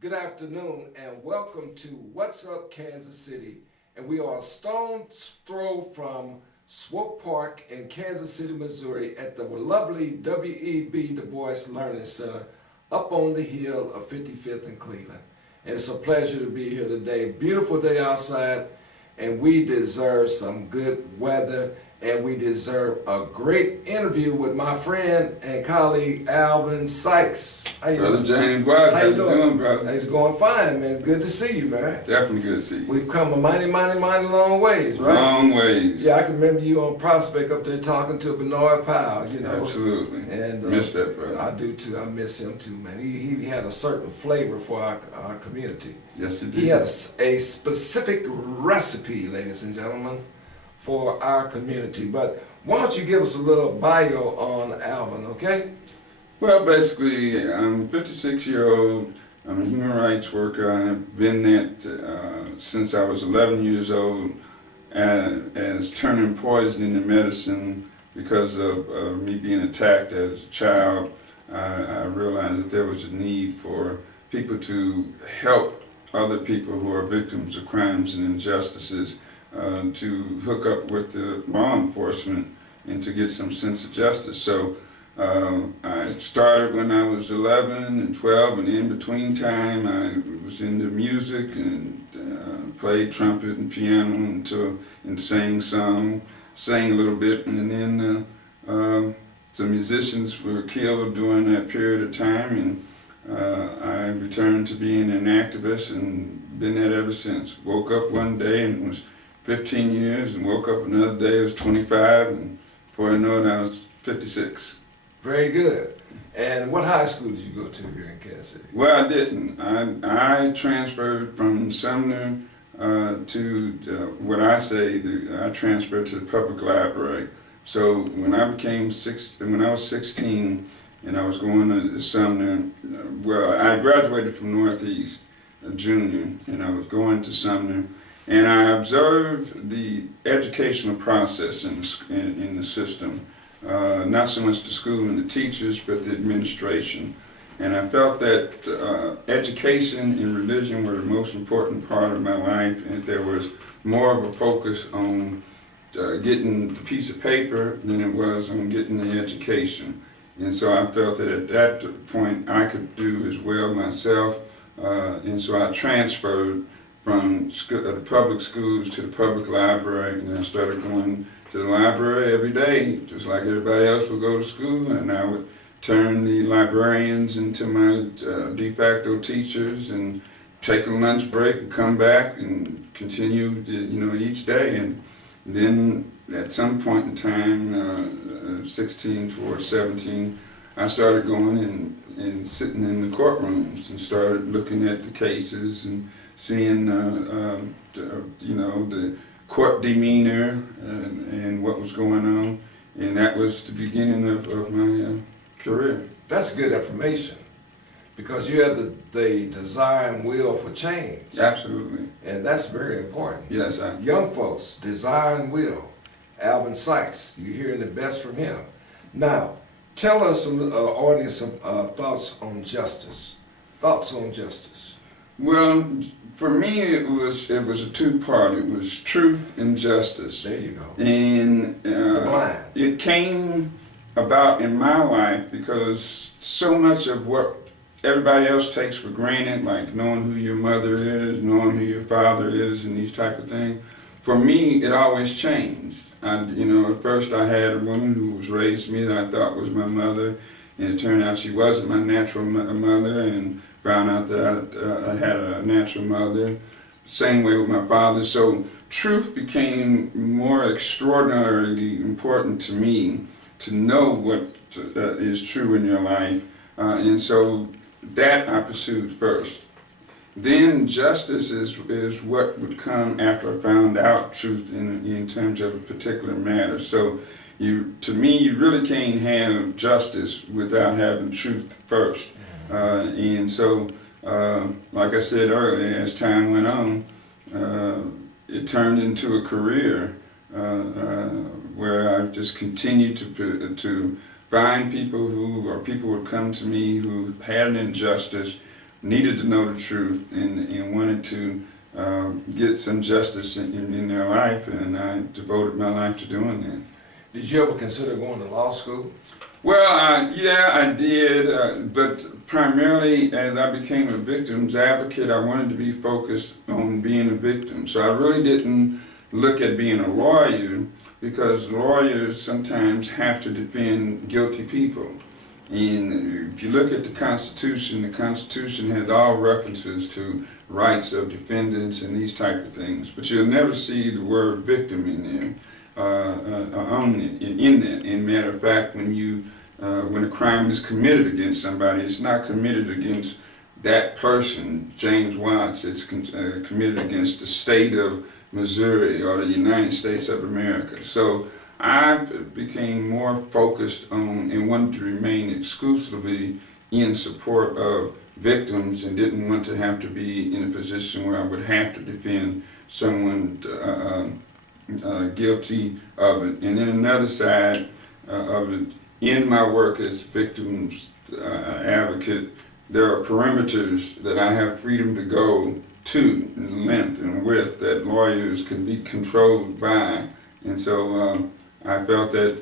Good afternoon and welcome to What's Up Kansas City, and we are a stone's throw from Swope Park in Kansas City, Missouri at the lovely W.E.B. Du Bois Learning Center up on the hill of 55th and Cleveland. And it's a pleasure to be here today. Beautiful day outside, and we deserve some good weather, and we deserve a great interview with my friend and colleague Alvin Sykes. How you Brother doing? James Wise, How you doing, brother? It's going fine, man. Good to see you, man. Definitely good to see you. We've come a mighty long ways, right? Long ways. Yeah, I can remember you on Prospect up there talking to Bernard Powell, you know. Absolutely. And miss that, brother. I do too. I miss him too, man. He had a certain flavor for our community. Yes, he did. He had a specific recipe, ladies and gentlemen, for our community. But why don't you give us a little bio on Alvin, okay? Well, basically, I'm a 56-year-old. I'm a human rights worker. I've been that since I was 11 years old, as turning poison into medicine because of me being attacked as a child. I realized that there was a need for people to help other people who are victims of crimes and injustices to hook up with the law enforcement and to get some sense of justice. So I started when I was 11 and 12, and in between time I was into music and played trumpet and piano and sang a little bit, and then some musicians were killed during that period of time, and I returned to being an activist and been that ever since. Woke up one day and it was 15 years, and woke up another day, it was 25, and before I know it, I was 56. Very good. And what high school did you go to here in Kansas City? Well, I didn't. I transferred from Sumner to what I say, I transferred to the public library. So when I was 16 and I was going to Sumner, well, I graduated from Northeast, a junior, and I was going to Sumner, and I observed the educational process in the system. Not so much the school and the teachers, but the administration. And I felt that education and religion were the most important part of my life, and there was more of a focus on getting the piece of paper than it was on getting the education. And so I felt that at that point I could do as well myself, and so I transferred from the public schools to the public library, and I started going to the library every day, just like everybody else would go to school, and I would turn the librarians into my de facto teachers and take a lunch break and come back and continue each day. And then at some point in time, 16 towards 17, I started going and sitting in the courtrooms and started looking at the cases and seeing the court demeanor and what was going on, and that was the beginning of my career. That's good information, because you have the desire and will for change. Absolutely. And that's very important. Yes, young folks, desire and will. Alvin Sykes, you're hearing the best from him. Now, tell us, audience, some thoughts on justice. Thoughts on justice. Well, for me, it was a two-part. It was truth and justice. There you go. And it came about in my life because so much of what everybody else takes for granted, like knowing who your mother is, knowing who your father is, and these type of things, for me, it always changed. At first I had a woman who raised me that I thought was my mother, and it turned out she wasn't my natural mother, and found out that I had a natural mother. Same way with my father. So truth became more extraordinarily important to me, to know what is true in your life. And so that I pursued first. Then justice is what would come after I found out truth in terms of a particular matter. So to me, you really can't have justice without having truth first. And so, like I said earlier, as time went on, it turned into a career where I just continued to find people people would come to me who had an injustice, needed to know the truth, and wanted to get some justice in their life, and I devoted my life to doing that. Did you ever consider going to law school? Well, yeah, I did, but primarily as I became a victim's advocate, I wanted to be focused on being a victim. So I really didn't look at being a lawyer, because lawyers sometimes have to defend guilty people. And if you look at the Constitution has all references to rights of defendants and these type of things, but you'll never see the word victim in there. In that. In matter of fact, when a crime is committed against somebody, it's not committed against that person, James Watts. It's committed against the state of Missouri or the United States of America. So I became more focused on and wanted to remain exclusively in support of victims, and didn't want to have to be in a position where I would have to defend someone guilty of it. And then another side of it, in my work as victims advocate, there are perimeters that I have freedom to go to in length and width that lawyers can be controlled by. And so I felt that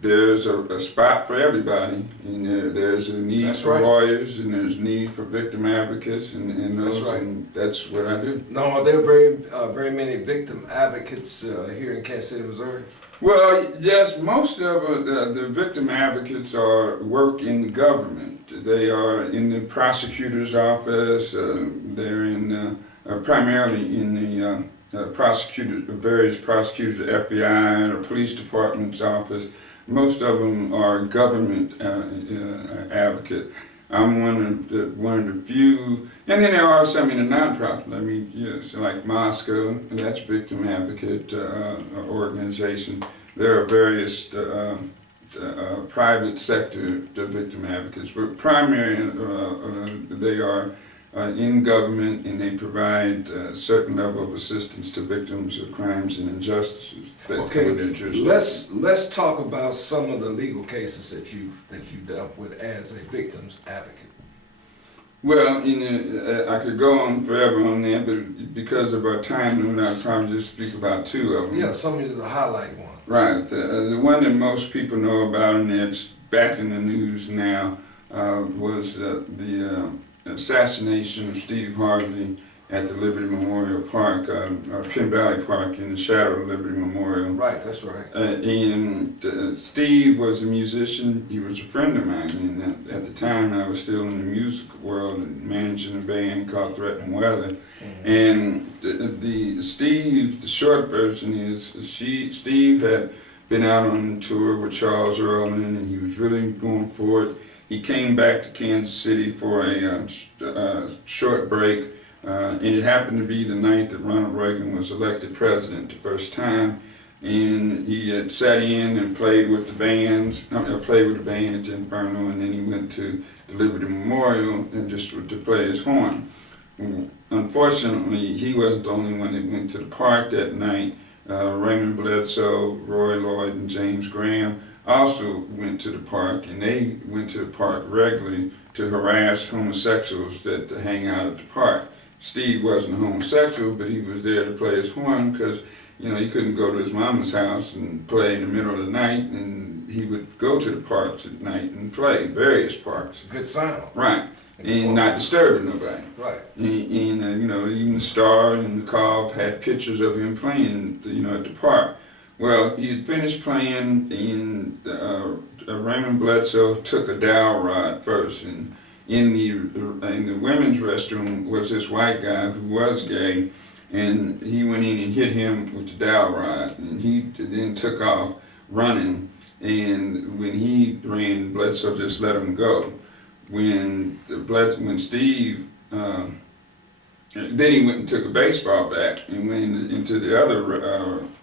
there's a spot for everybody, and there's a need That's for right. lawyers, and there's need for victim advocates, and those, That's right. and that's what I do. No, are there very many victim advocates here in Kansas City, Missouri? Well, yes, most of the victim advocates work in the government. They are in the prosecutor's office. They're in primarily in the various prosecutors, the FBI or police department's office. Most of them are government advocate. I'm one of the few, and then there are some in the nonprofit. I mean, yes, like Moscow, and that's victim advocate organization. There are various private sector victim advocates, but primarily they are in government, and they provide a certain level of assistance to victims of crimes and injustices. Okay, let's talk about some of the legal cases that you dealt with as a victim's advocate. Well, I could go on forever on that, but because of our time limit, I'll probably just speak about two of them. Yeah, some of the highlight ones. Right. The one that most people know about, and it's back in the news now, was the assassination of Steve Harvey at the Liberty Memorial Park, Penn Valley Park, in the shadow of Liberty Memorial. Right, that's right. And Steve was a musician. He was a friend of mine, and at the time I was still in the music world and managing a band called Threatening Weather. Mm-hmm. And the short version is Steve had been out on tour with Charles Earlman, and he was really going for it. He came back to Kansas City for a short break, and it happened to be the night that Ronald Reagan was elected president the first time. And he had sat in and played with the band at Inferno, and then he went to the Liberty Memorial and just to play his horn. Unfortunately, he wasn't the only one that went to the park that night. Raymond Bledsoe, Roy Lloyd, and James Graham also went to the park, and they went to the park regularly to harass homosexuals that hang out at the park. Steve wasn't a homosexual, but he was there to play his horn because, he couldn't go to his mama's house and play in the middle of the night, and he would go to the parks at night and play, various parks. Good sound. Right. And not disturbing nobody. Right. And even the Star and the Cobb had pictures of him playing, at the park. Well, he had finished playing, and Raymond Bledsoe took a dowel rod first, and in the women's restroom was this white guy who was gay, and he went in and hit him with the dowel rod, and he then took off running, and when he ran, Bledsoe just let him go. When Steve, then he went and took a baseball bat and went into the other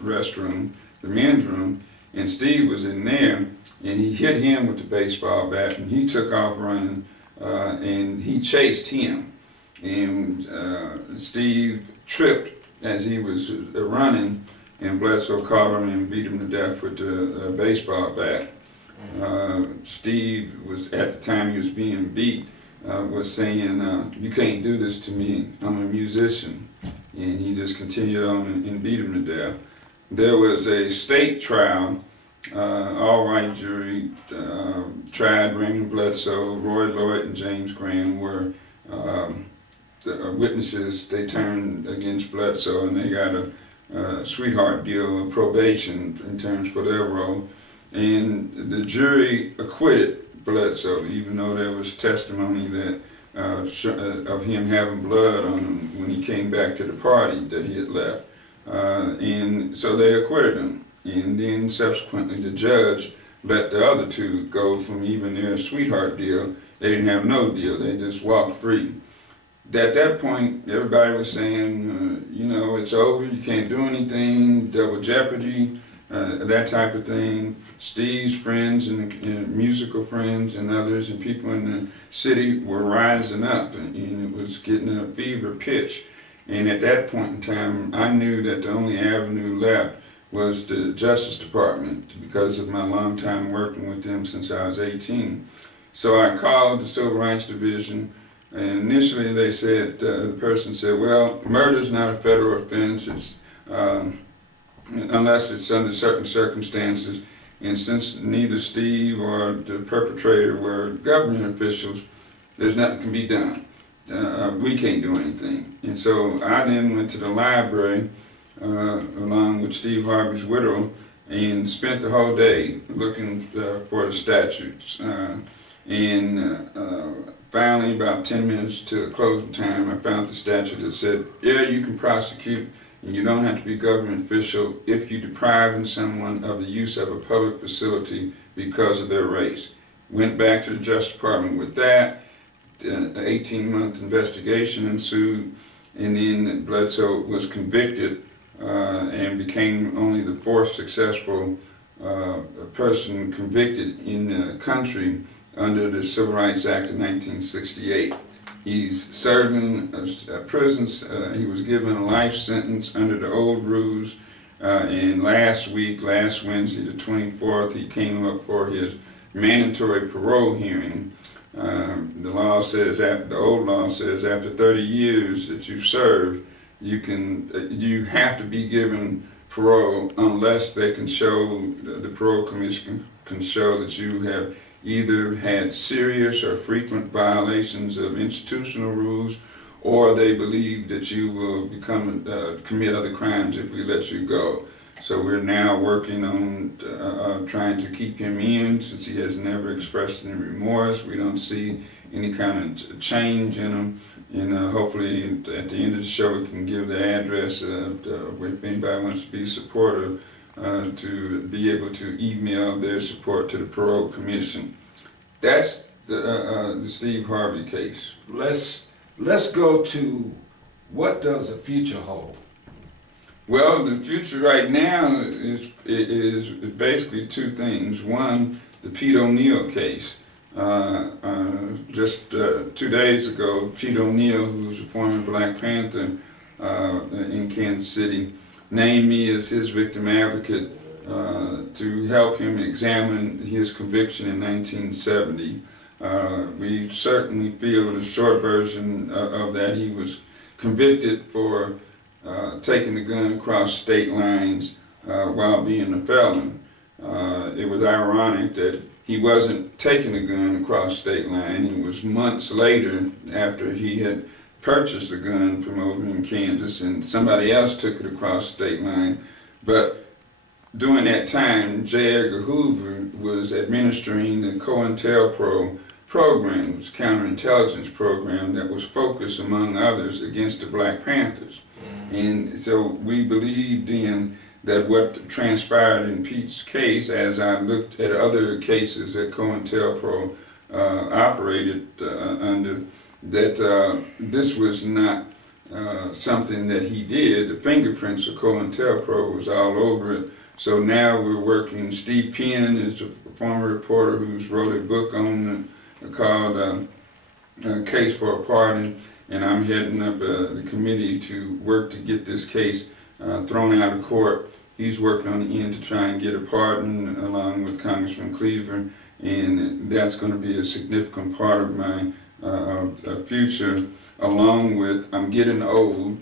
restroom, the men's room, and Steve was in there, and he hit him with the baseball bat, and he took off running, and he chased him, and Steve tripped as he was running, and Bledsoe caught him and beat him to death with the baseball bat. Steve was, at the time he was being beat, was saying, you can't do this to me, I'm a musician. And he just continued on and beat him to death. There was a state trial, all-white jury, tried Raymond Bledsoe, Roy Lloyd, and James Graham were the witnesses. They turned against Bledsoe and they got a sweetheart deal of probation in terms for their role. And the jury acquitted Bledsoe, even though there was testimony that of him having blood on him when he came back to the party that he had left. And so they acquitted him. And then subsequently the judge let the other two go from even their sweetheart deal. They didn't have no deal, they just walked free. At that point, everybody was saying, you know, it's over, you can't do anything, double jeopardy, that type of thing. Steve's friends and musical friends and others and people in the city were rising up, and it was getting a fever pitch. And at that point in time, I knew that the only avenue left was the Justice Department because of my long time working with them since I was 18. So I called the Civil Rights Division, and initially they said, the person said, well, murder is not a federal offense, it's, unless it's under certain circumstances. And since neither Steve or the perpetrator were government officials, there's nothing can be done. We can't do anything. And so I then went to the library along with Steve Harvey's widow and spent the whole day looking for the statutes. Finally, about 10 minutes to closing time, I found the statute that said, yeah, you can prosecute and you don't have to be a government official if you deprive someone of the use of a public facility because of their race. Went back to the Justice Department with that. An 18-month investigation ensued, and then Bledsoe was convicted and became only the fourth successful person convicted in the country under the Civil Rights Act of 1968. He's serving a prison, he was given a life sentence under the old rules, and last Wednesday the 24th, he came up for his mandatory parole hearing. The law says, the old law says, after 30 years that you've served, you have to be given parole unless they can show, the parole commission can show that you have either had serious or frequent violations of institutional rules, or they believe that you will commit other crimes if we let you go. So we're now working on trying to keep him in, since he has never expressed any remorse. We don't see any kind of change in him. And hopefully at the end of the show we can give the address if anybody wants to be supportive, to be able to email their support to the Parole Commission. That's the Steve Harvey case. Let's go to what does the future hold? Well, the future right now is basically two things. One, the Pete O'Neill case. Just 2 days ago, Pete O'Neill, who's a former Black Panther in Kansas City, named me as his victim advocate to help him examine his conviction in 1970. We certainly feel the short version of that. He was convicted for taking the gun across state lines while being a felon. It was ironic that he wasn't taking the gun across state line. It was months later, after he had purchased the gun from over in Kansas, and somebody else took it across state line. But during that time, J. Edgar Hoover was administering the COINTELPRO program, it was a counterintelligence program that was focused, among others, against the Black Panthers. And so we believed then that what transpired in Pete's case, as I looked at other cases that COINTELPRO operated under, that this was not something that he did. The fingerprints of COINTELPRO was all over it. So now we're working. Steve Penn is a former reporter who's wrote a book on called Case for a Pardon, and I'm heading up the committee to work to get this case thrown out of court. He's working on the end to try and get a pardon along with Congressman Cleaver, and that's going to be a significant part of my future, along with I'm getting old,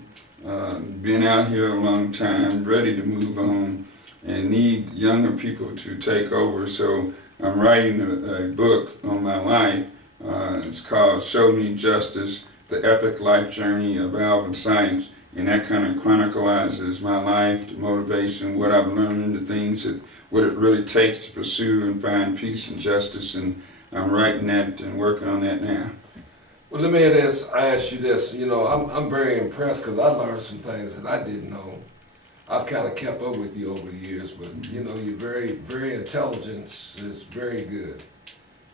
been out here a long time, ready to move on, and need younger people to take over. So I'm writing a book on my life. It's called Show Me Justice, The Epic Life Journey of Alvin Sykes, and that kind of chronicles my life, the motivation, what I've learned, the things that, what it really takes to pursue and find peace and justice, and I'm writing that and working on that now. Well, let me ask you this. You know, I'm very impressed because I learned some things that I didn't know. I've kind of kept up with you over the years, but you know, you're very intelligent. Is very good.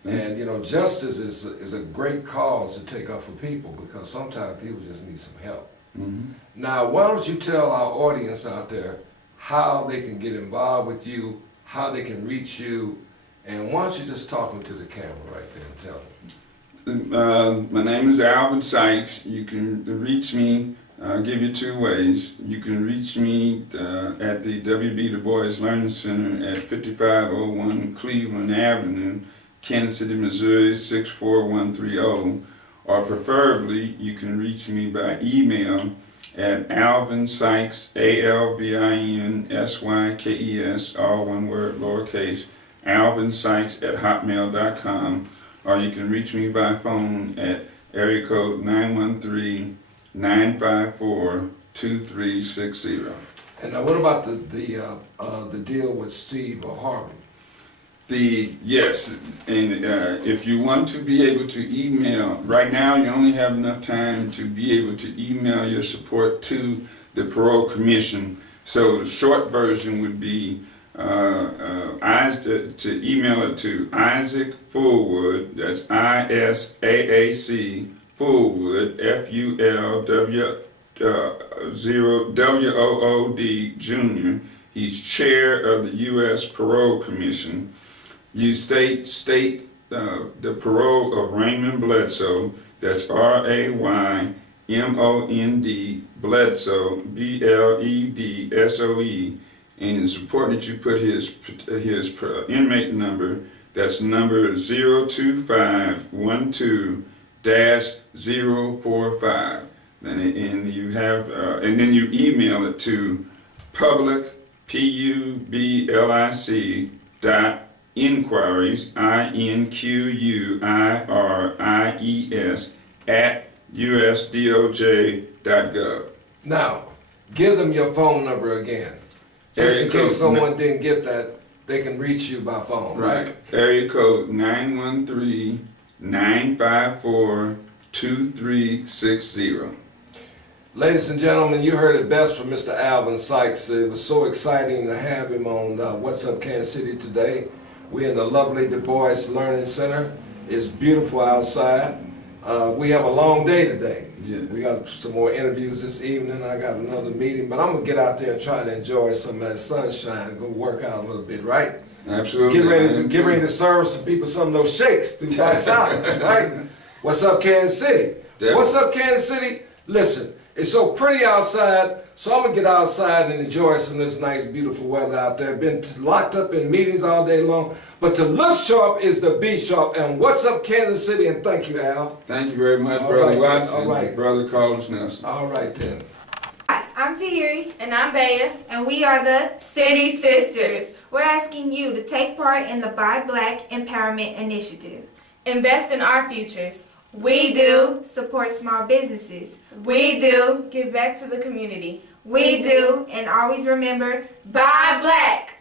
And you know, justice is a great cause to take up for people, because sometimes people just need some help. Mm-hmm. Now, why don't you tell our audience out there how they can get involved with you, how they can reach you, and why don't you just talk them to the camera right there and tell them. My name is Alvin Sykes. You can reach me, I'll give you two ways. You can reach me at the W.B. Du Bois Learning Center at 5501 Cleveland Avenue, Kansas City, Missouri 64130, or preferably you can reach me by email at Alvin Sykes, ALVINSYKES, all one word, lowercase, Alvin Sykes at hotmail.com, or you can reach me by phone at area code 913-954-2360. And now, what about the deal with Steve Harvey? Yes, and if you want to be able to email, right now you only have enough time to be able to email your support to the Parole Commission. So the short version would be to email it to Isaac Fullwood, that's ISAAC Fullwood, FULW0WOOD Jr. He's chair of the U.S. Parole Commission. You state the parole of Raymond Bledsoe, that's RAYMOND Bledsoe, BLEDSOE, and it's important that you put his inmate number, that's number 02512-045, and you have and then you email it to public, PUBLIC .inquiries, INQUIRIES @USDOJ.gov. Now, give them your phone number again. Just in case someone didn't get that, they can reach you by phone, right? Area code 913-954-2360. Ladies and gentlemen, you heard it best from Mr. Alvin Sykes. It was so exciting to have him on What's Up Kansas City today. We're in the lovely Du Bois Learning Center. It's beautiful outside. We have a long day today. Yes. We got some more interviews this evening. I got another meeting, but I'm going to get out there and try to enjoy some of that sunshine, go work out a little bit, right? Absolutely. Get ready to serve some people some of those shakes through by silence, right? What's up, Kansas City? Definitely. What's up, Kansas City? Listen, it's so pretty outside, so I'm going to get outside and enjoy some of this nice, beautiful weather out there. Been locked up in meetings all day long, but to look sharp is to be sharp. And what's up, Kansas City? And thank you, Al. Thank you very much, All Brother right, Watson, all right. Brother Carlos Nelson. All right, then. Hi, I'm Tahiri. And I'm Bea. And we are the City Sisters. We're asking you to take part in the Buy Black Empowerment Initiative. Invest in our futures. We do support small businesses. We do Give back to the community. We do, and always remember, Buy Black.